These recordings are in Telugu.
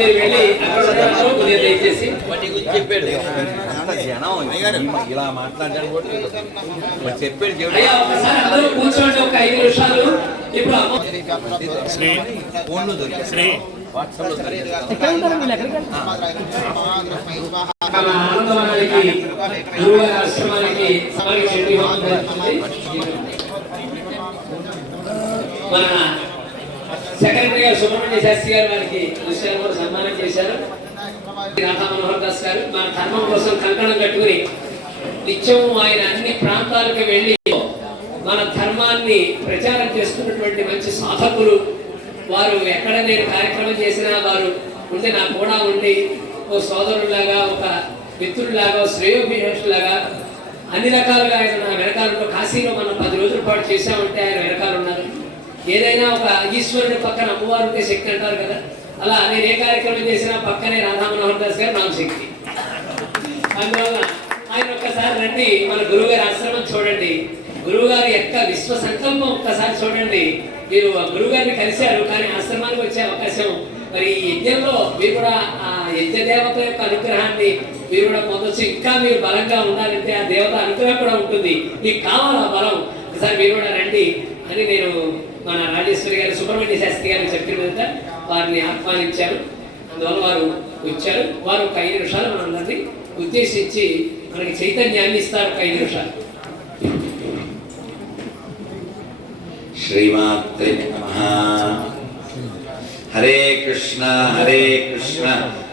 మీరు వెళ్ళి అక్కడ కొద్దిగా దయచేసి చెప్పాడు జనం ఇలా మాట్లాడారు చెప్పాడు అయ్యా ఒకసారి అందరూ కూర్చోండి ఒక 5 నిమిషాలు. ఇప్పుడు మన ఆనందవనానికి గురువారి ఆశ్రమానికి మన సెక్రటరీ గారు సుబ్రహ్మణ్య శాస్త్రి గారు వారికి విషయాలు కూడా సన్మానం చేశారు. రాధా మనోహర్ దాస్ గారు మన ధర్మం కోసం కంకణం కట్టుకుని నిత్యం ఆయన అన్ని ప్రాంతాలకు వెళ్ళి మన ధర్మాన్ని ప్రచారం చేసుకున్నటువంటి మంచి సాధకులు వారు. ఎక్కడ నేను కార్యక్రమం చేసినా వారు ఉండి నా కూడా ఉండి ఓ సోదరులాగా, ఒక మిత్రులాగా, శ్రేయోభిలాగా అన్ని రకాలుగా ఆయన నా వెనకాలంలో కాశీలో మనం 10 రోజుల పాటు చేశామంటే ఆయన వెనకాల ఉన్నారు. ఏదైనా ఒక ఈశ్వరుడి పక్కన అమ్మవారు ఉంటే శక్తి అంటారు కదా, అలా నేను ఏ కార్యక్రమం చేసినా పక్కనే రాధా మనోహర్ దాస్ గారు నాకు శక్తి. అందువల్ల ఆయన ఒక్కసారి రండి, మన గురువు గారి ఆశ్రమం చూడండి, గురువు గారి యొక్క విశ్వ సంకల్పం ఒక్కసారి చూడండి. మీరు గురువు గారిని కలిశారు, కానీ ఆశ్రమానికి వచ్చే అవకాశం మరి ఈ యజ్ఞంలో మీరు కూడా ఆ యజ్ఞ దేవత యొక్క అనుగ్రహాన్ని మీరు కూడా పొందొచ్చు. ఇంకా మీరు బలంగా ఉండాలంటే ఆ దేవత అనుగ్రహం కూడా ఉంటుంది, మీకు కావాలి ఆ బలం. ఒకసారి మీరు కూడా రండి అని నేను మన రాజేశ్వరి గారు, సుబ్రహ్మణ్య శాస్త్రి గారు చెప్పిన విధంగా వారిని ఆహ్వానించారు. అందువల్ల వారు వచ్చారు. వారు ఒక 5 నిమిషాలు మనందరినీ ఉద్దేశించి మనకి చైతన్యాన్ని ఇస్తారు. ఒక 5 నిమిషాలు. శ్రీమాత్రే నమః. హరే కృష్ణ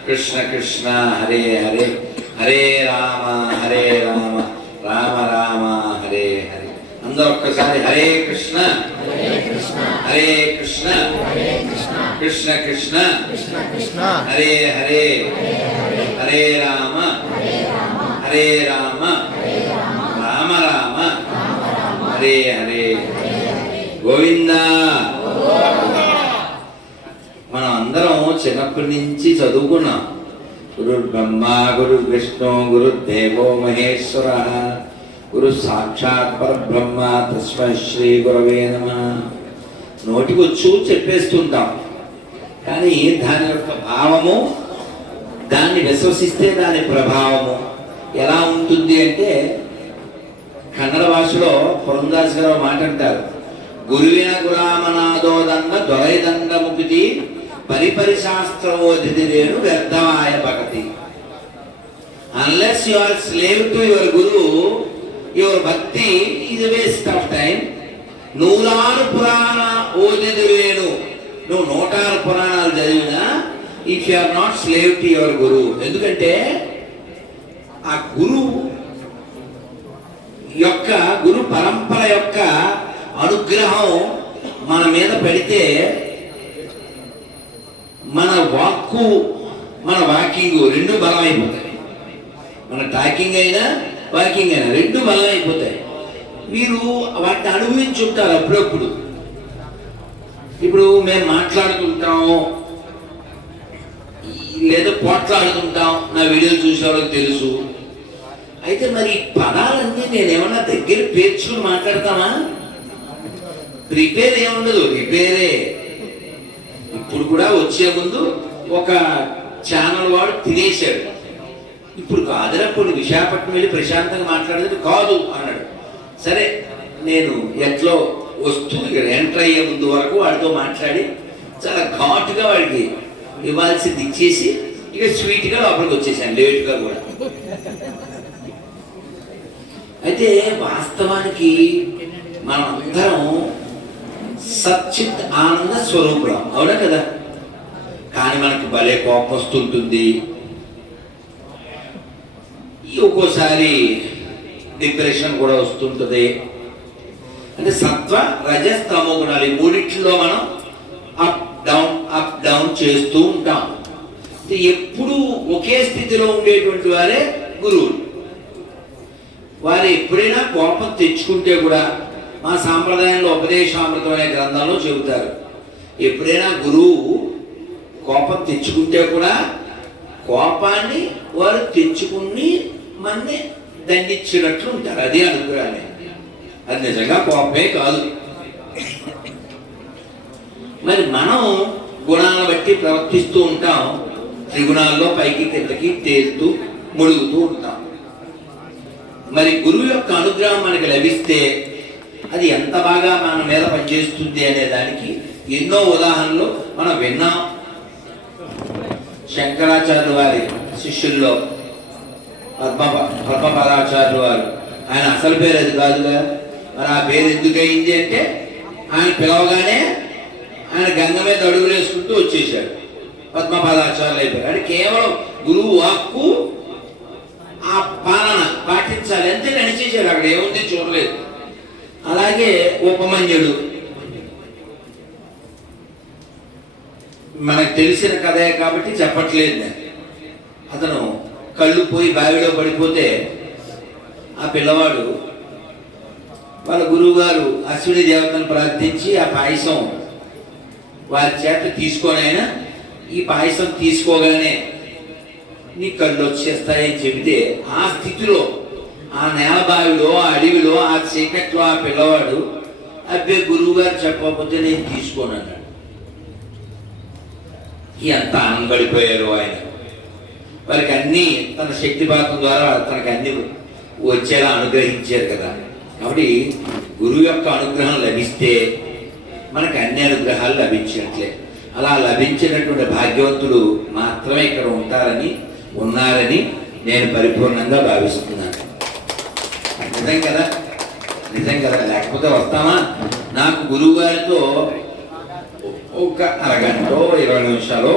కృష్ణ కృష్ణ హరే హరే, హరే రామ రామ రామ హరే హరే. అందరూ ఒక్కసారి హరే కృష్ణ కృష్ణ కృష్ణ హరే హరే, హరే రామ రామ రామ హరే హరే. గోవిందా. మనం అందరం చిన్నప్పటి నుంచి చదువుకున్నాం. గురు బ్రహ్మ గురు విష్ణు గురు దేవో మహేశ్వర గురు సాక్షాత్ పరబ్రహ్మ తస్మై శ్రీ గురవే నమః. నోటికొచ్చు చెప్పేస్తుంటాం, కానీ దాని యొక్క భావము, దాన్ని విశ్వసిస్తే దాని ప్రభావము ఎలా ఉంటుంది అంటే, కన్నడ భాషలో పురందాస్ గారు మాట అంటారు, గురువిన గురామనాదోదండ దొరైదండ ముక్తి పరిపరి శాస్త్రవోదిరేను వ్యర్థమాయ భగతి. Unless you are slave to your guru, your bhakti is a waste of time. నూరారు పురాణ ఓదిరేను, నువ్వు 106 పురాణాలు చదివినా if you are not slave to your guru. ఎందుకంటే ఆ గురు పరంపర యొక్క అనుగ్రహం మన మీద పెడితే మన వాక్కు, మన వాకింగ్ రెండు బలమైపోతాయి. మన టాకింగ్ అయినా వాకింగ్ అయినా రెండు బలమైపోతాయి. మీరు వాటిని అనుభవించుంటారు అప్పుడప్పుడు. ఇప్పుడు మేము మాట్లాడుతుంటాము లేదా పోట్లాడుతుంటాం, నా వీడియోలు చూసే వాళ్ళకి తెలుసు. అయితే మరి పదాలన్నీ నేనేమన్నా దగ్గర పేర్చుకుని మాట్లాడతామా? ప్రిపేర్ ఏముండదు, రిపేరే. ఇప్పుడు కూడా వచ్చే ముందు ఒక ఛానల్ వాడు తినేశాడు. ఇప్పుడు కాదురప్పుడు విశాఖపట్నం వెళ్ళి ప్రశాంతంగా మాట్లాడేది కాదు అన్నాడు. సరే, నేను ఎట్లో వస్తూ ఇక్కడ ఎంటర్ అయ్యే ముందు వరకు వాడితో మాట్లాడి చాలా ఘాటుగా వాడికి ఇవ్వాల్సింది ఇచ్చేసి ఇక స్వీట్గా లోపలికి వచ్చేసాను, లేట్గా కూడా. అయితే వాస్తవానికి మనమందరం సచ్చిత్ ఆనంద స్వరూపులం, అవునా కదా? కానీ మనకు భలే కోపం వస్తుంటుంది, ఒక్కోసారి డిప్రెషన్ కూడా వస్తుంటుంది. అంటే సత్వ రజస్ తమో గుణాలు ఈ మూడింటిలో మనం అప్ డౌన్ చేస్తూ ఉంటాం. ఎప్పుడు ఒకే స్థితిలో ఉండేటువంటి వారే గురువులు. వారు ఎప్పుడైనా కోపం తెచ్చుకుంటే కూడా మా సాంప్రదాయంలో ఉపదేశామృతం అనే గ్రంథంలో చెబుతారు, ఎప్పుడైనా గురువు కోపం తెచ్చుకుంటే కూడా కోపాన్ని వారు తెచ్చుకుని మన్ని దండించినట్లు ఉంటారు. అది అనుగ్రహమే, అది నిజంగా కోపమే కాదు. మరి మనం గుణాలను బట్టి ప్రవర్తిస్తూ ఉంటాం. త్రిగుణాల్లో పైకి కిందకి తేలుతూ ముಳುగుతూ ఉంటాం. మరి గురువు యొక్క అనుగ్రహం మనకి లభిస్తే అది ఎంత బాగా మన మీద పనిచేస్తుంది అనే దానికి ఎన్నో ఉదాహరణలు మనం విన్నాం. శంకరాచార్యుల వారి శిష్యుల్లో పద్మపదాచార్యుల వారు, ఆయన అసలు పేరు అది కాదుగా. మరి ఆ పేరు ఎందుకు అయింది అంటే ఆయన పిలవగానే ఆయన గంగ మీద అడుగులు వేసుకుంటూ వచ్చేసాడు, పద్మపదాచార్యులు అయిపోయారు. అంటే కేవలం గురువు వాక్కు ఆ పాలన పాటించాలి అంతే నడిచేసాడు, అక్కడ ఏముంది చూడలేదు. అలాగే ఉపమన్యుడు మనకు తెలిసిన కథే కాబట్టి చెప్పట్లేదు నేను. అతను కళ్ళు పోయి బావిలో పడిపోతే ఆ పిల్లవాడు వాళ్ళ గురువు గారు అశ్విని దేవతను ప్రార్థించి ఆ పాయసం వారి చేత తీసుకొని, అయినా ఈ పాయసం తీసుకోగానే నీ కళ్ళు వచ్చేస్తాయని చెబితే ఆ స్థితిలో ఆ నేల బావిలో ఆ అడవిలో ఆ చీకట్లో ఆ పిల్లవాడు అబ్బే గురువు గారు చెప్పకపోతే నేను తీసుకోను అన్నాడు. ఎంత ఆనందపడిపోయారు ఆయన. వారికి అన్ని తన శక్తిపాతం ద్వారా తనకి అన్ని వచ్చేలా అనుగ్రహించారు కదా. కాబట్టి గురువు యొక్క అనుగ్రహం లభిస్తే మనకి అన్ని అనుగ్రహాలు లభించినట్లే. అలా లభించినటువంటి భాగ్యవంతుడు మాత్రమే ఇక్కడ ఉన్నారని నేను పరిపూర్ణంగా భావిస్తున్నాను. నిజం కదా, నిజం కదా. లేకపోతే వస్తామా? నాకు గురువు గారితో ఒక అరగంట 20 నిమిషాలు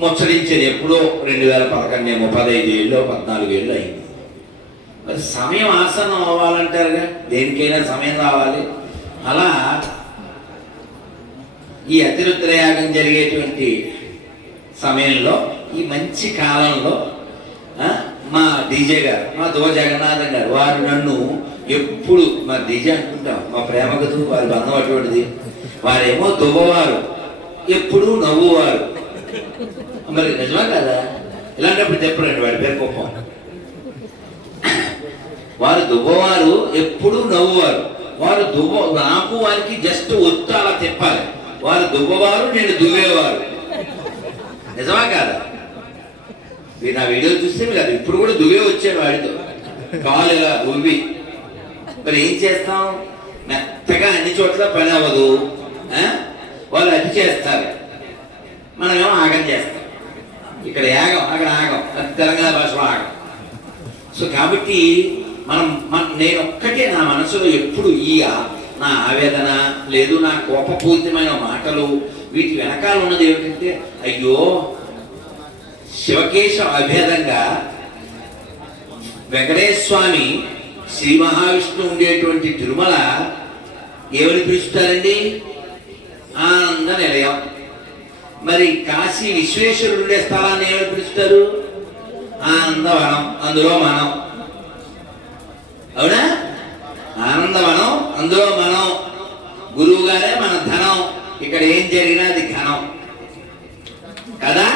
ముచ్చరించేది ఎప్పుడో 2011 ఏమో 15 ఏళ్ళు 14 ఏళ్ళు అయింది. మరి సమయం ఆసనం అవ్వాలంటారుగా, దేనికైనా సమయం రావాలి. అలా ఈ అతిరుద్రయాగం జరిగేటువంటి సమయంలో ఈ మంచి కాలంలో మా డీజే గారు, మా దో జగన్నాథం గారు, వారు నన్ను ఎప్పుడు మా డీజే అనుకుంటాం, మా ప్రేమగదు వారి బంధం అటువంటిది. వారేమో దువ్వవారు, ఎప్పుడూ నవ్వువారు. మరి నిజమా కదా? ఇలాంటప్పుడు చెప్పరండి వాడి పేరు కోపం. వారు దువ్వవారు, ఎప్పుడూ నవ్వువారు. వారు నాకు వారికి జస్ట్ ఒత్తు అలా తిప్పాలి. వారు దువ్వవారు, నేను దువ్వేవారు. నిజమా కాదా? మీరు నా వీడియో చూస్తే కాదు, ఇప్పుడు కూడా దువ్వే వచ్చాడు వాడితో కాలు ఇలా దువ్వి. మరి ఏం చేస్తాం? మెత్తగా అన్ని చోట్ల పని అవ్వదు. వాళ్ళు అతి చేస్తారు, మనమేమో ఆగం చేస్తాం. ఇక్కడ యాగం, అక్కడ ఆగం. అది తెలంగాణ భాషలో ఆగం. సో కాబట్టి నేను ఒక్కటే నా మనసులో ఎప్పుడు నా ఆవేదన లేదు, నా కోపపూరితమైన మాటలు, వీటి వెనకాల ఉన్నది ఏమిటంటే, అయ్యో శివకేశ అభేదంగా వెంకటేశ్వర స్వామి శ్రీ మహావిష్ణువు ఉండేటువంటి తిరుమల ఏమని పిలుస్తారండి? ఆనంద నిలయం. మరి కాశీ విశ్వేశ్వరుడు ఉండే స్థలాన్ని ఏమని పిలుస్తారు? ఆనందవనం. అందులో మనం, అవునా? ఆనందవనం, అందులో మనం. గురువు గారే మన ధనం. ఇక్కడ ఏం జరిగినా అది ఘనం కదా.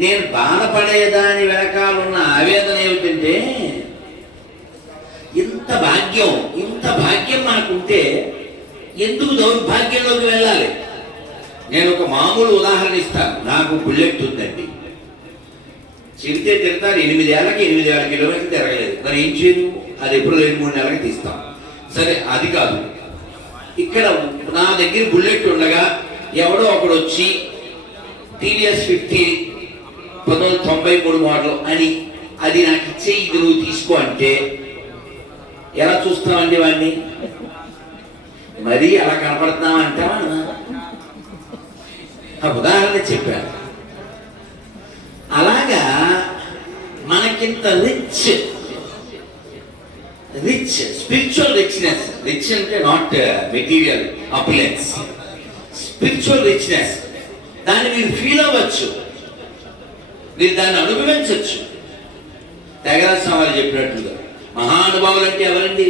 నేను బాధపడేదాని వెనకాల ఉన్న ఆవేదన ఏమిటంటే, ఇంత భాగ్యం మనకుంటే ఎందుకు దౌర్భాగ్యంలోకి వెళ్ళాలి? నేను ఒక మామూలు ఉదాహరణ ఇస్తాను. నాకు బుల్లెట్ ఉందండి. చెబితే తిడతారు, 8 ఏళ్ళకి 8,000 కిలోమీటర్లు తిరగలేదు. మరి ఏం చేయను? అది ఎప్పుడు 2-3 నెలలకి తీస్తాం. సరే, అది కాదు. ఇక్కడ నా దగ్గర బుల్లెట్ ఉండగా ఎవడో ఒకడు వచ్చి టీవీఎస్ 50 1993 మోడల్ అని అది నాకు ఇచ్చే, ఇది నువ్వు తీసుకో అంటే ఎలా చూస్తామండి వాడిని? మరీ అలా కనపడుతున్నామంటావా? ఆ ఉదాహరణ చెప్పాను. అలాగా మనకింత రిచ్ స్పిరిచువల్ రిచ్నెస్, రిచ్ అంటే not material appliance, spiritual richness, దాన్ని మీరు ఫీల్ అవ్వచ్చు, మీరు దాన్ని అనుభవించవచ్చు. త్యాగరాజ వారు చెప్పినట్లుగా మహానుభావులు అంటే ఎవరండి?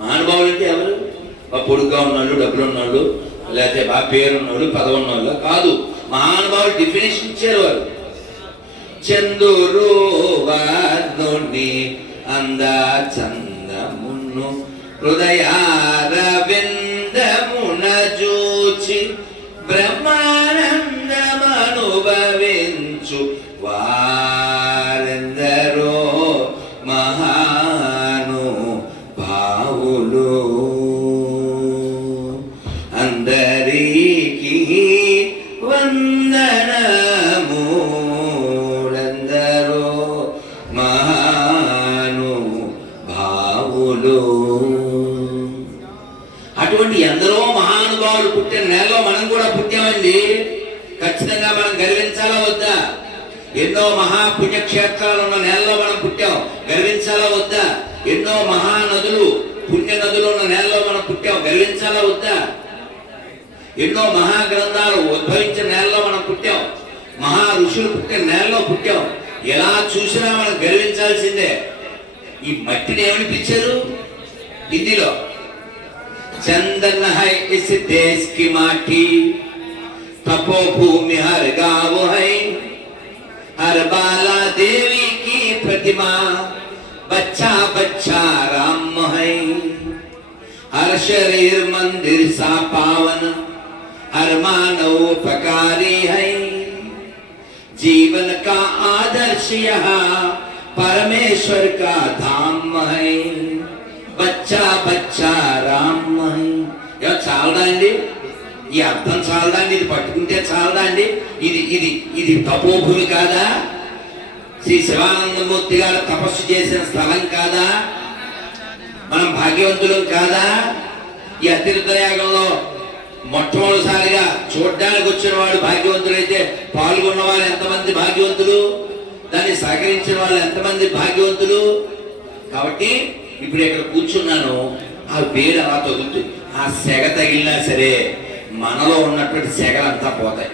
మహానుభావులు అంటే ఎవరు? పొడుగ్గా ఉన్నాళ్ళు, డబ్బులు ఉన్నాళ్ళు, లేకపోతే బాగా పేరున్నోళ్ళు, పదవి ఉన్నోళ్ళు కాదు. మహానుభావులు డెఫినేషన్ ఇచ్చారు వారు. చందురు వార్నుని అందా చందమును హృదయార విందమున జూ మహానుభావులు పుట్టిన నెలలో మనం కూడా పుట్టామండి. ఖచ్చితంగా మనం గర్వించాలా వద్దా? ఎన్నో మహాపుణ్యక్షేత్రాలు ఉన్న నెలలో మనం పుట్టాం, గర్వించాలా వద్దా? ఎన్నో మహానదులు పుణ్య నదులు ఉన్న నెలలో మనం పుట్టాం, గర్వించాలా వద్దా? ఎన్నో మహాగ్రంథాలు ఉద్భవించిన నెలలో మనం పుట్టాం, మహా ఋషులు పుట్టిన నెలలో పుట్టాం. ఎలా చూసినా మనం గర్వించాల్సిందే. ఈ మట్టిని ఏమని పిలిచారు హిందీలో? చందన్ హై ఇస్ దేశ్ కి మాటి, తపోభూమి హర్ గావ్ హై, हर बाला देवी की प्रतिमा, बच्चा बच्चा राम है, हर शरीर मंदिर सा पावन, हर मानव उपकारी है, जीवन का आदर्श यहाँ परमेश्वर का धाम है, बच्चा बच्चा राम है. या चालदा अंडी, ఈ అర్థం చాలదా అండి? ఇది పట్టుకుంటే చాలదా అండి? ఇది ఇది ఇది తపోభూమి కాదా? శ్రీ శివానందమూర్తి గారు తపస్సు చేసిన స్థలం కాదా? మనం భాగ్యవంతులం కాదా? ఈ అతిరుద్రయాగంలో మొట్టమొదటిసారిగా చూడ్డానికి వచ్చిన వాడు భాగ్యవంతుడైతే పాల్గొన్న వాళ్ళు ఎంతమంది భాగ్యవంతులు? దాన్ని సహకరించిన వాళ్ళు ఎంతమంది భాగ్యవంతులు? కాబట్టి ఇప్పుడు ఇక్కడ కూర్చున్నాను, ఆ వేడి అలా తగులుతుంది. ఆ సెగ తగిలినా సరే మనలో ఉన్నటువంటి సెగలంతా పోతాయి.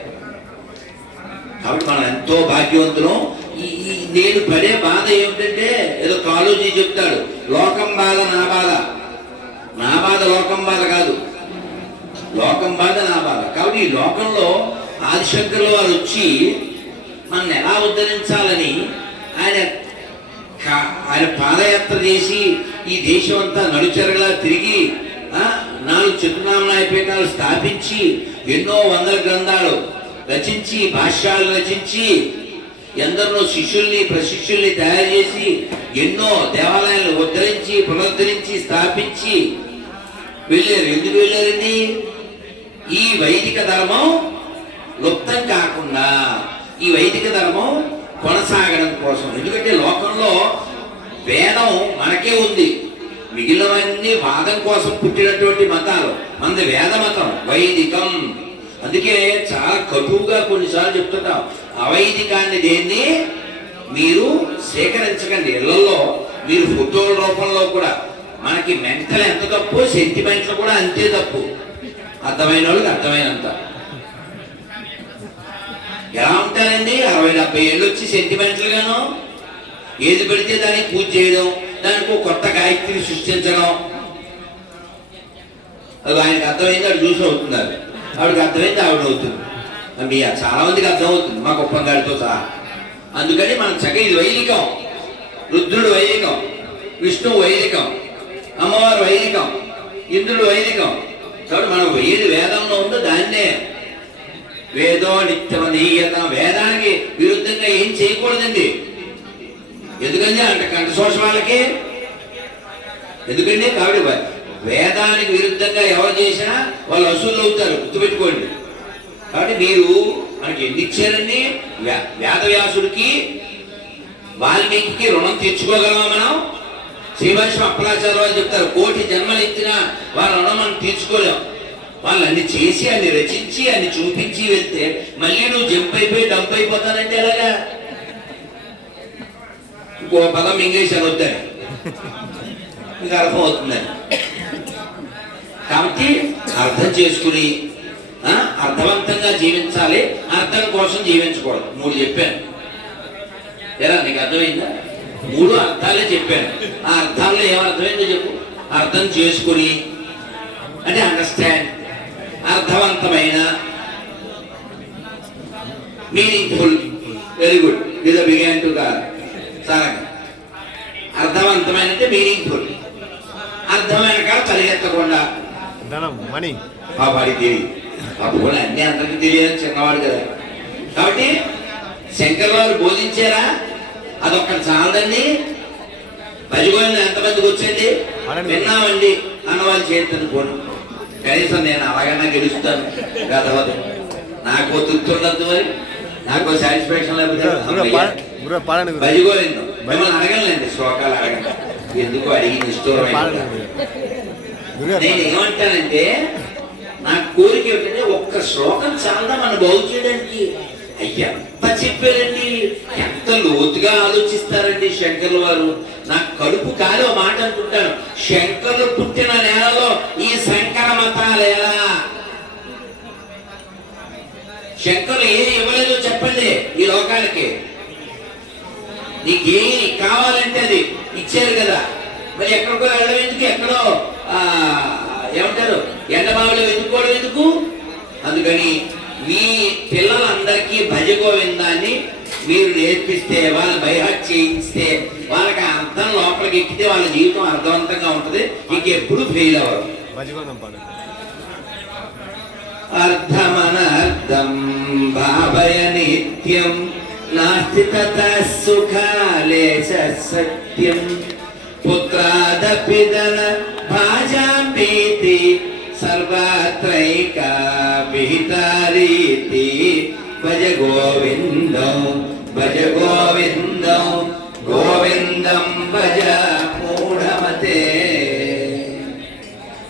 కాబట్టి మనం ఎంతో భాగ్యవంతులం. నేను పడే బాధ ఏమిటంటే, ఏదో కాళోజీ చెప్తాడు, లోకం బాధ నా బాధ, నా బాధ లోకం బాధ కాదు, లోకం బాధ నా బాధ. కాబట్టి ఈ లోకంలో ఆదిశంకర్లు వారు వచ్చి మనల్ని ఎలా ఉద్ధరించాలని ఆయన పాదయాత్ర చేసి ఈ దేశం అంతా నడుచరగా తిరిగి 4 చతుర్నామనాయ పీఠాలు స్థాపించి ఎన్నో వందల గ్రంథాలు రచించి భాష్యాలు రచించి ఎందరో శిష్యుల్ని ప్రశిష్యుల్ని తయారు చేసి ఎన్నో దేవాలయాలను ఉద్ధరించి పునరుద్ధరించి స్థాపించి వెళ్ళారు. ఎందుకు వెళ్ళారండి? ఈ వైదిక ధర్మం లుప్తం కాకుండా, ఈ వైదిక ధర్మం కొనసాగడం కోసం. ఎందుకంటే లోకంలో వేదం మనకే ఉంది, మిగిలినవన్నీ వాదం కోసం పుట్టినటువంటి మతాలు. మనది వేద మతం, వైదికం. అందుకే చాలా కటువుగా కొన్నిసార్లు చెప్తుంటాం, అవైదికాన్ని దేన్ని మీరు సేకరించకండి. ఇళ్లలో మీరు ఫోటోల రూపంలో కూడా, మనకి మెంటల్ ఎంత తప్పు, సెంటిమెంట్లు కూడా అంతే తప్పు. అర్థమైన వాళ్ళకి అర్థమైనంత. ఎలా ఉంటారండి? 60-70 ఏళ్ళు వచ్చి సెంటిమెంటల్ గాను ఏది పెడితే దానికి పూజ చేయడం, దానికి కొత్త గాయత్రిని సృష్టించడం. అది ఆయనకు అర్థమైంది, ఆవిడ చూసి అవుతున్నారు, ఆవిడకి అర్థమైంది, ఆవిడ అవుతుంది. మీ చాలా మందికి అర్థమవుతుంది, మా గొప్ప గారితో సహా. అందుకని మనం చక్కగా ఇది వైదికం. రుద్రుడు వైదికం, విష్ణువు వైదికం, అమ్మవారు వైదికం, ఇంద్రుడు వైదికం. కాబట్టి మనం ఏది వేదంలో ఉందో దాన్నే వేదో నిత్యమనీయత. వేదానికి విరుద్ధంగా ఏం చేయకూడదండి. ఎందుకంటే అంటే కంఠశోష వాళ్ళకి ఎందుకండి? కాబట్టి వేదానికి విరుద్ధంగా ఎవరు చేసినా వాళ్ళు అసూలు అవుతారు, గుర్తుపెట్టుకోండి. కాబట్టి మీరు మనకి ఎన్ని ఇచ్చారండి? వేదవ్యాసుడికి వాల్మీకి రుణం తీర్చుకోగలమా మనం? శ్రీభాష్యం అప్పలాచార్య వాళ్ళు చెప్తారు, 1,000,000 జన్మలు ఎత్తినా వాళ్ళ రుణం మనం తీర్చుకోలేం. వాళ్ళు అన్ని చేసి, అన్ని రచించి, అన్ని చూపించి వెళ్తే మళ్ళీ నువ్వు జంప్ అయిపోయి డంప్ అయిపోతానంటే ఎలాగా? ఇంకో పదం ఇంగ్లీష్ అని వద్దని మీకు అర్థం అవుతుందని. కాబట్టి అర్థం చేసుకుని అర్థవంతంగా జీవించాలి, అర్థం కోసం జీవించకూడదు. 3 చెప్పాను ఎలా, నీకు అర్థమైందా? 3 అర్థాలే చెప్పాను. ఆ అర్థాల్లో ఏమర్థమైందో చెప్పు. అర్థం చేసుకుని అంటే అండర్స్టాండ్, అర్థవంతమైన, మీనింగ్ఫుల్. Very good. ఇది బిగాన్ టు సార్. అర్థవంతమైన అంటే మీనింగ్ఫుల్, అర్థమైన కాదు పరిగెత్తకుండా. మనీ వాడికి తెలియదు, అప్పుడు కూడా అన్ని అందరికీ తెలియదని చిన్నవాడు కదా. కాబట్టి శంకర్ వారు బోధించారా? అదొక్కటి చాలదండి. భజగోవిందం ఎంతమందికి వచ్చండి? విన్నామండి అన్నవాళ్ళు చేతులు పోను. కనీసం నేను అలాగైనా గెలుస్తాను కదా, నాకు తృప్తి ఉండద్దు, మరి నాకు సాటిస్ఫాక్షన్ లేకపోతే. భజగోవిందం మిమ్మల్ని అడగలండి, శ్లోకాలు అడగండి, ఎందుకు అడిగి నిష్ఠూరమైన. నేను ఏమంటానంటే, నాకు కోరిక ఏమిటంటే ఒక్క శ్లోకం చాలా మన బాగు చేయడానికి. ఎంత చెప్పారండి, ఎంత లోతుగా ఆలోచిస్తారండి శంకర్ల వారు. నాకు కడుపు కాలి ఓ మాట అనుకుంటాను, శంకర్లు పుట్టిన నేలలో ఈ శంకర మతాలేలా? శంకర్లు ఏం ఇవ్వలేదో చెప్పండి ఈ లోకానికి. నీకేం కావాలంటే అది ఇచ్చారు కదా, మరి ఎక్కడికో వెళ్ళడం ఎందుకు, ఎక్కడో ఏమంటారు ఎండమావిలో వెతుక్కోవడం ఎందుకు? అందుకని మీ పిల్లలందరికీ భజ గోవిందాన్ని మీరు నేర్పిస్తే, వాళ్ళు బైహాట్ చేయిస్తే, వాళ్ళకి అర్థం లోపలికి ఎక్కితే వాళ్ళ జీవితం అర్థవంతంగా ఉంటుంది, ఇంకెప్పుడు ఫెయిల్ అవ్వరు. అర్థమనర్థం భావయ నిత్యం నాస్తి తతః సుఖాలేశ సత్యం పుత్రాదపి ధన భాజాం ప్రీతి సర్వత్రైకా విహితారీతి భజ గోవిందం గోవిందం భజ మూఢమతే.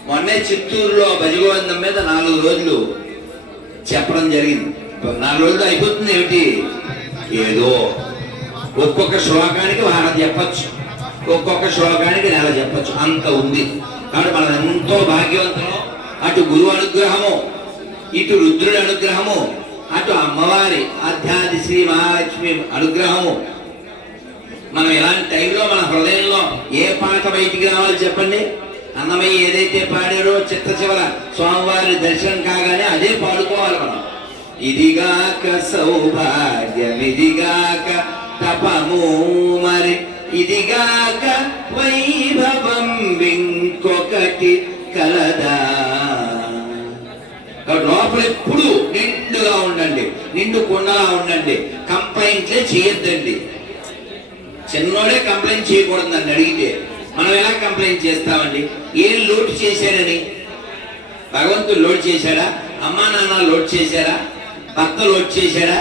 మొన్నే చిత్తూరులో భజ గోవిందం మీద 4 రోజులు చెప్పడం జరిగింది. 4 రోజులు అయిపోతుంది ఏమిటి, ఏదో ఒక్కొక్క శ్లోకానికి వారం చెప్పచ్చు, ఒక్కొక్క శ్లోకానికి నెల చెప్పచ్చు, అంత ఉంది. కాబట్టి మనం ఎంతో భాగ్యవంతులం. అటు గురువు అనుగ్రహము, ఇటు రుద్రుడి అనుగ్రహము, అటు అమ్మవారి ఆధ్యాత్మిక శ్రీ మహాలక్ష్మి అనుగ్రహము. మనం ఇలాంటి టైంలో మన హృదయంలో ఏ పాట బయటికి రావాలి చెప్పండి? అన్నమయ్య ఏదైతే పాడారో చిట్ట చివర స్వామివారి దర్శనం కాగానే అదే పాడుకోవాలి మనం. ఇదిగాక సౌభాగ్యం, ఇదిగాక తపము, మరి ఇదిగాక వైభవం ఇంకొకటి కలదా. లోపల ఎప్పుడు నిండుగా ఉండండి, నిండు కొండలా ఉండండి. కంప్లైంట్లే చేయొద్దండి. చిన్నోడే కంప్లైంట్ చేయకూడదు. నన్ను అడిగితే మనం ఎలా కంప్లైంట్ చేస్తామండి? ఏం లోటు చేశాడని? భగవంతుడు లోటు చేశాడా? అమ్మా నాన్న లోటు చేశారా? భర్త లోటు చేశాడా?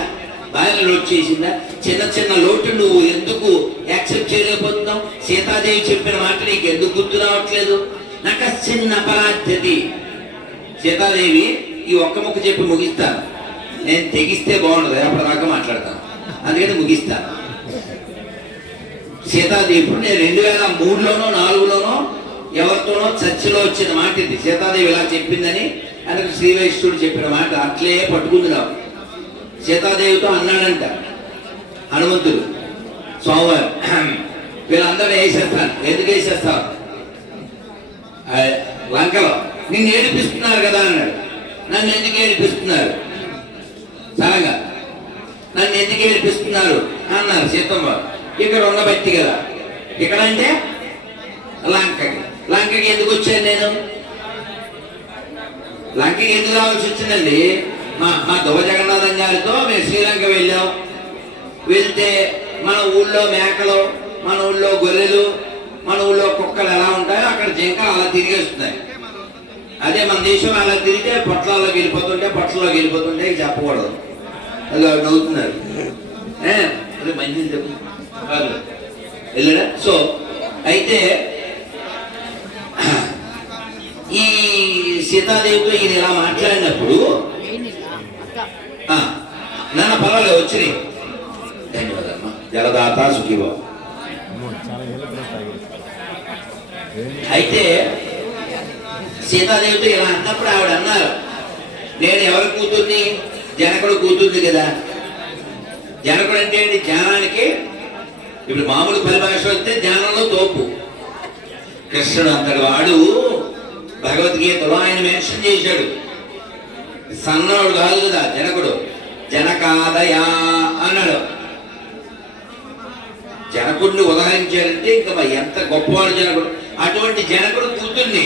భార్య లోటు చేసిందా? చిన్న చిన్న లోటు నువ్వు ఎందుకు యాక్సెప్ట్ చేయలేకపోతున్నావు? సీతాదేవి చెప్పిన మాట నీకు ఎందుకు గుర్తు రావట్లేదు? నాకు చిన్న అపరాధ్యతి. సీతాదేవి ఈ ఒక్క ముక్క చెప్పి ముగిస్తాను, నేను తెగిస్తే బాగుండదు, అప్పటిదాకా మాట్లాడతాను, అందుకని ముగిస్తాను. సీతాదేవి ఇప్పుడు నేను 2003లోనో 2004లోనో ఎవరితోనో చర్చలో వచ్చిన మాట ఇది. సీతాదేవి ఇలా చెప్పిందని ఆయనకు శ్రీ వైష్ణవుడు చెప్పిన మాట అట్లే పట్టుకుంది. నాకు సీతాదేవితో అన్నాడంట హనుమంతుడు, స్వామివారు వీళ్ళందరూ వేసేస్తాను. ఎందుకు వేసేస్తావు? లంకలో నిన్ను ఏడిపిస్తున్నారు కదా అన్నాడు. నన్ను ఎందుకు ఏడిపిస్తున్నారు? సరగా నన్ను ఎందుకు ఏడిపిస్తున్నారు అన్నారు సీతమ్మ. ఇక్కడ ఉండబట్టి కదా. ఇక్కడ అంటే లంకకి ఎందుకు వచ్చాను నేను? లంకకి ఎందుకు రావాల్సి వచ్చిందండి? మా దువ్వ జగన్నాథం గారితో మేము శ్రీలంక వెళ్ళాం. వెళ్తే మన ఊళ్ళో మేకలు, మన ఊళ్ళో గొర్రెలు, మన ఊళ్ళో కుక్కలు ఎలా ఉంటాయో అక్కడ జింకలు అలా తిరిగేస్తున్నాయి. అదే మన దేశం అలా తిరిగితే పొట్లలోకి వెళ్ళిపోతుంటే చెప్పకూడదు. అది నవ్వుతున్నారు. అదే మంచిది చెప్పు వెళ్ళడా. సో అయితే ఈ సీతాదేవితో ఈయన ఇలా మాట్లాడినప్పుడు నాన్న పర్వాలేదు వచ్చినాయి. ధన్యవాదాలు. జలదాత సుఖీభావ. అయితే సీతాదేవితో ఇలా అన్నప్పుడు ఆవిడ అన్నారు, నేను ఎవరి కూతుర్ని? జనకుడు కూతుర్ని కదా. జనకుడు అంటే ఏంటి? జ్ఞానానికి ఇప్పుడు మామూలు పరిభాష వస్తే జ్ఞానంలో తోపు. కృష్ణుడు అంతటి వాడు. భగవద్గీతలో ఆయన మెన్షన్ చేశాడు. సన్నోడు కాదు కదా జనకుడు. జనకాదయా అన్నాడు. జనకుడిని ఉదహరించాడంటే ఇంకా ఎంత గొప్పవాడు జనకుడు. అటువంటి జనకుడు కూతుర్ని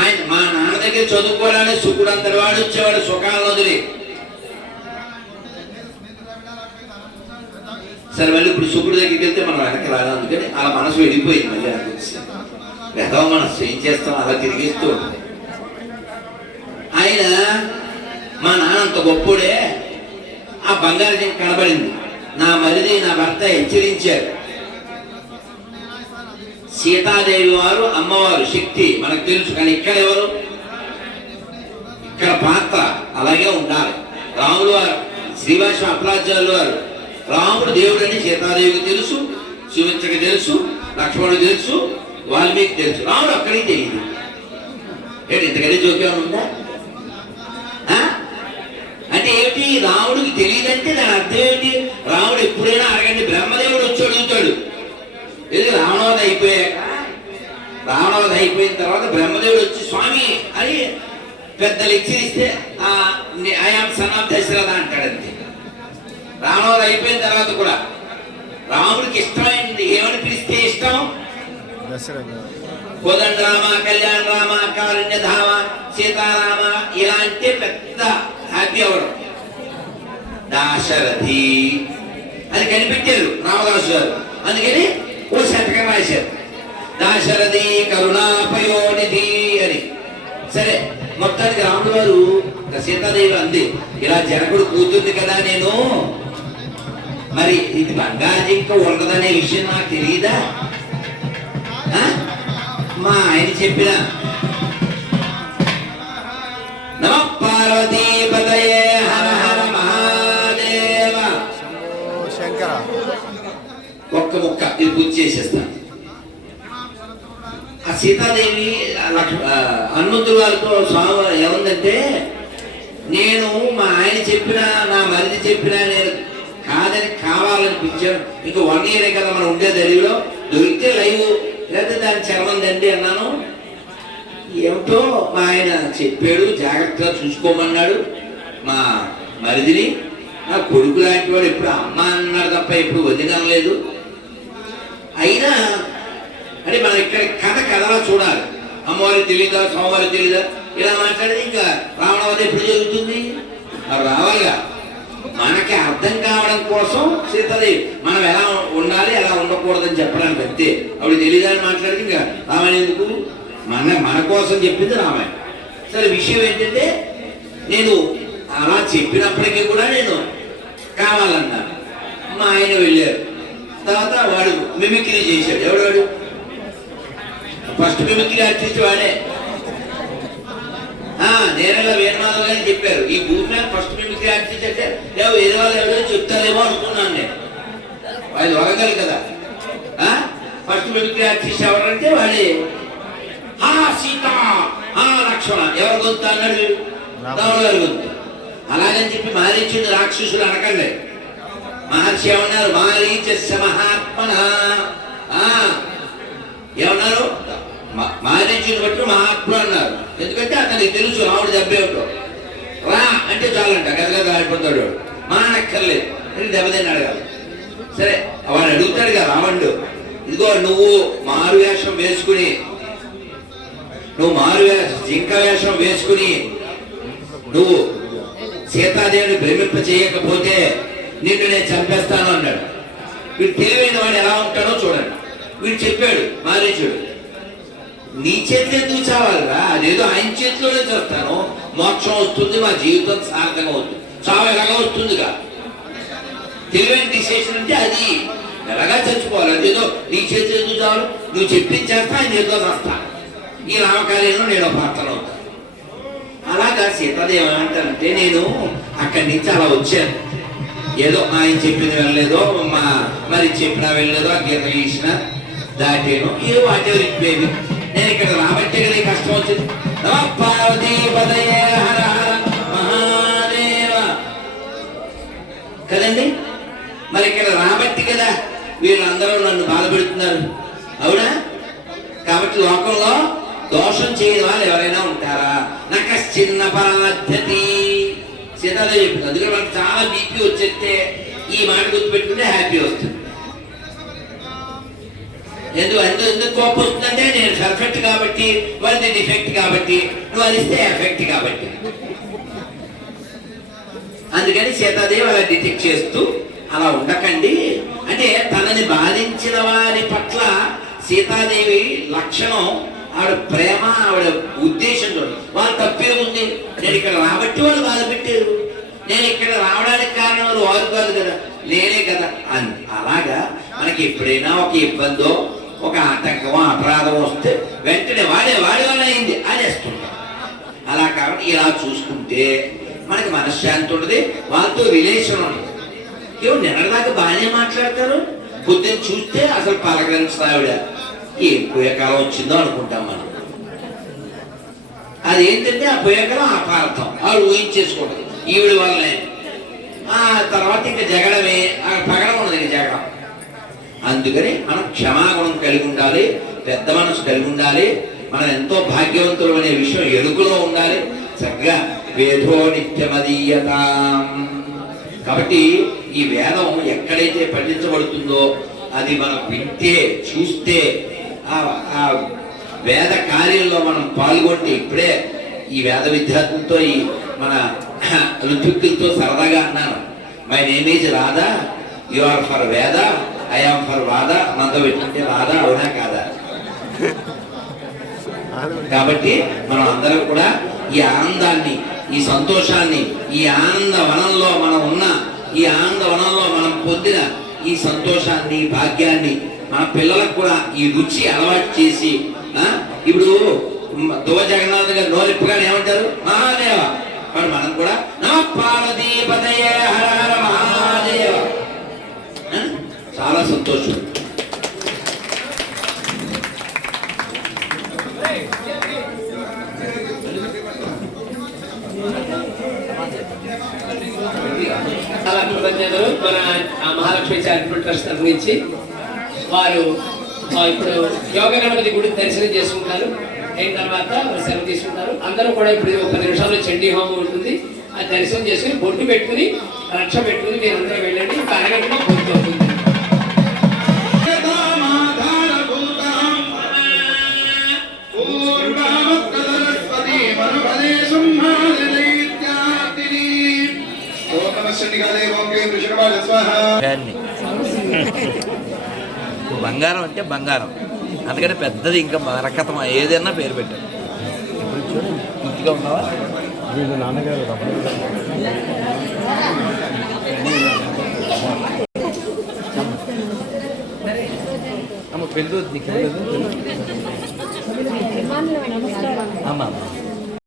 ఆయన మా నాన్న దగ్గర చదువుకోవాలని సుఖుడు అంతటి వాడు వచ్చేవాడు సుఖాలను వదిలి. సరే మళ్ళీ ఇప్పుడు శుక్రుడి దగ్గరికి వెళ్తే మనం వెనక్కి రాదు. అందుకని అలా మనసు వెళ్ళిపోయింది. మళ్ళీ వెనక మనసు ఏం చేస్తాం, అలా తిరిగిస్తూ ఉంటుంది. ఆయన మా నాన్న అంత గొప్పోడే. ఆ బంగారు జింక కనబడింది. నా మరిది నా భర్త హెచ్చరించారు. సీతాదేవి వారు అమ్మవారు శక్తి మనకు తెలుసు. కానీ ఇక్కడ ఎవరు? అక్కడ పాత్ర అలాగే ఉండాలి. రాములు వారు శ్రీవాస అపరాధ్యాలు వారు రాముడు దేవుడు అని సీతాదేవికి తెలుసు, సుమిత్రకి తెలుసు, లక్ష్మణుడికి తెలుసు, వాల్మీకి తెలుసు, రాముడు అక్కడికి తెలియదు. ఏంటి ఇంతకంటే జోక్యం ఉందా? అంటే ఏమిటి? రాముడికి తెలియదంటే దాని అర్థం ఏమిటి? రాముడు ఎప్పుడైనా అడగండి, బ్రహ్మదేవుడు వచ్చి అడుగుతాడు. ఇది రావణవధ అయిపోయాక, రావణవధ అయిపోయిన తర్వాత బ్రహ్మదేవుడు వచ్చి స్వామి అని పెద్దలు ఇస్తే ఐఆమ్ సన్ ఆఫ్ దశరథ అంటాడంతే. రావణవధ అయిపోయిన తర్వాత కూడా రాముడికి ఇష్టమైంది ఏమని పిలిస్తే ఇష్టం? కోదండ రామ, కళ్యాణ రామ, కారుణ్య ధామ, సీతారామ ఇలా అంటే పెద్ద హ్యాపీ అవడం. దాశరథి అని కనిపెట్టారు రామదాసు గారు, అందుకని ఓ శతకం రాశారు, దాశరథి కరుణాపయోనిధి అని. సరే, మొత్తానికి రాముడు గారు సీతాదేవి అంది, ఇలా జనకుడు కూతుంది కదా, నేను మరి ఇది బంగారు జింక ఉండదనే విషయం నాకు తెలియదా? మా ఆయన చెప్పిన నమ పార్వతీపతయే హర హర మహాదేవ శంకర. ఒక్క ముక్క ఇది పూర్తి చేసేస్తాను. ఆ సీతాదేవి హనుమంతుడు వారితో స్వామి ఏముందంటే, నేను మా ఆయన చెప్పినా నా మరిది చెప్పినా నేను కాదని కావాలనిపించాను. ఇంక 1 year కదా మనం ఉండేది అడవిలో, దొరికితే లైవ్ లేదా దాని చర్మం దండి అన్నాను. ఏమిటో మా ఆయన చెప్పాడు, జాగ్రత్తగా చూసుకోమన్నాడు మా మరిదిని. నా కొడుకు లాంటి వాడు ఎప్పుడు అమ్మ అన్నాడు తప్ప ఎప్పుడు వదినలేదు. అయినా అంటే మనం ఇక్కడ కథలా చూడాలి. అమ్మవారికి తెలీదా, స్వామివారికి తెలీదా ఇలా మాట్లాడేది. ఇంకా రావణవధ ఎప్పుడు జరుగుతుంది? అది రావాలిగా. మనకి అర్థం కావడం కోసం సీతాదేవి మనం ఎలా ఉండాలి ఎలా ఉండకూడదని చెప్పడానికి అంతే. అప్పుడు తెలియదని మాట్లాడితే ఇంకా రామాయణం ఎందుకు? మన కోసం చెప్పింది రామాయణం. సరే, విషయం ఏంటంటే నేను అలా చెప్పినప్పటికీ కూడా నేను కావాలన్నాను. మా ఆయన వెళ్ళారు. తర్వాత వాడు మిమిక్రీ చేశాడు. ఎవడు? ఫస్ట్ మిమిక్రీ ఆర్టిస్ట్ వాడే. నేరగా వేణుమాధవ్ గారు చెప్పారు, ఈ భూమి మీద ఫస్ట్ మిమిక్రీ ఆర్టిస్ట్ అంటే వేరే వాళ్ళు ఎవరో చెప్తారేమో అనుకున్నాను నేను. వాళ్ళు వరగలు కదా. ఫస్ట్ మిమిక్రీ ఆర్టిస్ట్ ఎవరంటే వాడే. సీత, లక్ష్మణ ఎవరు గొంతు అన్నాడు? రాముడు గారు గొంతు. అలాగని చెప్పి మారీచుని రాక్షసులు అనకండి. మహర్షి ఏమన్నారు? మారీచస్య మహాత్మన. ఏమన్నారు? మారీచుని బట్టి మహాత్ముడు అన్నారు. ఎందుకంటే అతనికి తెలుసు రాముడు దెబ్బ ఏమిటో. రా అంటే చాలంట, గదగద ఆడిపోతాడు. మానక్కర్లేదు అని దెబ్బతిని అడగాలి. సరే, వాడు అడుగుతాడు కదా రావణుడు, ఇదిగో నువ్వు మారు వేషం వేసుకుని, జింక వేషం వేసుకుని నువ్వు సీతాదేవిని భ్రమింప చేయకపోతే నిన్ను నేను చంపేస్తాను అన్నాడు. వీడు తెలివైన వాడు ఎలా ఉంటాడో చూడండి. వీడు చెప్పాడు మారీచుడు, నీ చేతిలో ఎందుకు చావాలిరా? అదేదో ఆయన చేతిలోనే చేస్తాను, మోక్షం వస్తుంది, మా జీవితం సార్థకంగా అవుతుంది. చావు ఎలాగా వస్తుందిగా. తెలివైన డిసిషన్ అంటే అది ఎలాగా చచ్చిపోవాలి. అదేదో నీ చేతిలో ఎందుకు చావాలి? నువ్వు చెప్పించేస్తా, ఆయన చేతిలో చేస్తా. ఈ రామకార్యంలో నేను పాత్ర అవుతాను. అలాగా సీతాదేవి ఏమంటానంటే, నేను అక్కడి నుంచి అలా వచ్చాను. ఏదో ఆయన చెప్పింది వెళ్ళలేదో, మరి చెప్పినా వెళ్ళలేదో, ఆ గీత గీసిన దాటేను, ఏ వాటెవరి ఇప్పేది. నేను ఇక్కడ రాబట్టే కదా కష్టం వచ్చింది. పార్వతీపతయే హర హర మహాదేవ కదండి. మరి ఇక్కడ రాబట్టి కదా వీళ్ళందరూ నన్ను బాధపెడుతున్నారు, అవునా? కాబట్టి లోకంలో దోషం చేయని వాళ్ళు ఎవరైనా ఉంటారా? నాకు చిన్న పరాధ్యతి సీతాదేవి చెప్పింది. అందుకని మనకు చాలా బీపీ వచ్చేస్తే ఈ మాట గుర్తుపెట్టుకుంటే హ్యాపీ వస్తుంది. ఎందుకు కోపం వస్తుందంటే, నేను పర్ఫెక్ట్ కాబట్టి, వాళ్ళది డిఫెక్ట్ కాబట్టి, నువ్వు అదిస్తే ఎఫెక్ట్ కాబట్టి. అందుకని సీతాదేవి అలా డిటెక్ట్ చేస్తూ అలా ఉండకండి అంటే, తనని బాధించిన వారి పట్ల సీతాదేవి లక్షణం, ఆవిడ ప్రేమ, ఆవిడ ఉద్దేశం చూడండి. వాళ్ళు తప్పేముంది? నేను ఇక్కడ రాబట్టి వాళ్ళు బాధ పెట్టారు, నేను ఇక్కడ రావడానికి కారణం వారు కాదు కదా, నేనే కదా అని. అలాగా మనకి ఎప్పుడైనా ఒక ఇబ్బందో ఒక ఆటంకమో అపరాధం వస్తే వెంటనే వాడే వల్ల అయింది అనేస్తుంటాం. అలా కాబట్టి ఇలా చూసుకుంటే మనకి మనశ్శాంతి ఉంటుంది, వాళ్ళతో రిలేషన్ ఉంటుంది. ఏమో నిన్నటిదాకా బాగానే మాట్లాడతారు, పొద్దున్న చూస్తే అసలు పలకరించిన ఆవిడ ఏం పోయే కాలం వచ్చిందో అనుకుంటాం మనం. అదేంటంటే ఆ పోయే కాలం అపార్థం, ఆవిడ ఊహించేసుకుంటుంది ఈవిడ వల్లనే. ఆ తర్వాత ఇంకా జగడమే, పగడం ఉన్నది ఇంకా జగడం. అందుకని మనం క్షమాగుణం కలిగి ఉండాలి, పెద్ద మనసు కలిగి ఉండాలి, మనం ఎంతో భాగ్యవంతులు అనే విషయం ఎరుకలో ఉండాలి. చక్కగా వేదో నిత్యమదీయత. కాబట్టి ఈ వేదం ఎక్కడైతే పఠించబడుతుందో అది మనం వింటే చూస్తే ఆ వేద కార్యంలో మనం పాల్గొంటే, ఇప్పుడే ఈ వేద విద్యార్థులతో ఈ మన ఋత్విక్కులతో సరదాగా అన్నాను, my name is Radha, you are for Veda, I am for Vada, మనతో పెట్టుకుంటే రాధా అవునా కాదా? కాబట్టి మనం అందరం కూడా ఈ ఆనందాన్ని, ఈ సంతోషాన్ని, ఈ ఆనంద వనంలో మనం ఉన్న, ఈ ఆనంద వనంలో మనం పొందిన ఈ సంతోషాన్ని, భాగ్యాన్ని మన పిల్లలకు కూడా ఈ రుచి అలవాటు చేసి, ఇప్పుడు దువ జగన్నాథ్ గారు నోరిప్పుగానే ఏమంటారు, మహాదేవ. మరి మనం కూడా నా పార్వతీపతయే హర హర మహాదేవ. చాలా సంతోషం. చాలా కృతజ్ఞతలు మన మహాలక్ష్మి చారిటబుల్ ట్రస్ట్ తరఫు నుంచి. వారు ఇప్పుడు యోగ గణపతి గుడి దర్శనం చేసుకుంటారు, అయిన తర్వాత సెలవు తీసుకుంటారు. అందరూ కూడా ఇప్పుడు ఒక 10 నిమిషాల్లో చండీ హోమం ఉంటుంది, ఆ దర్శనం చేసుకుని బొట్టు పెట్టుకుని రక్ష పెట్టుకుని మీరు అందరూ వెళ్ళండి. ఒక అరగంటలో పూర్తి అవుతుంది. బంగారం అంటే బంగారం, అందుకని పెద్దది ఇంకా రకతం ఏదైనా పేరు పెట్టారు. ఇప్పుడు చూడండి పూర్తిగా ఉన్నావా? వీళ్ళు నాన్నగారు పెళ్ళి అమ్మా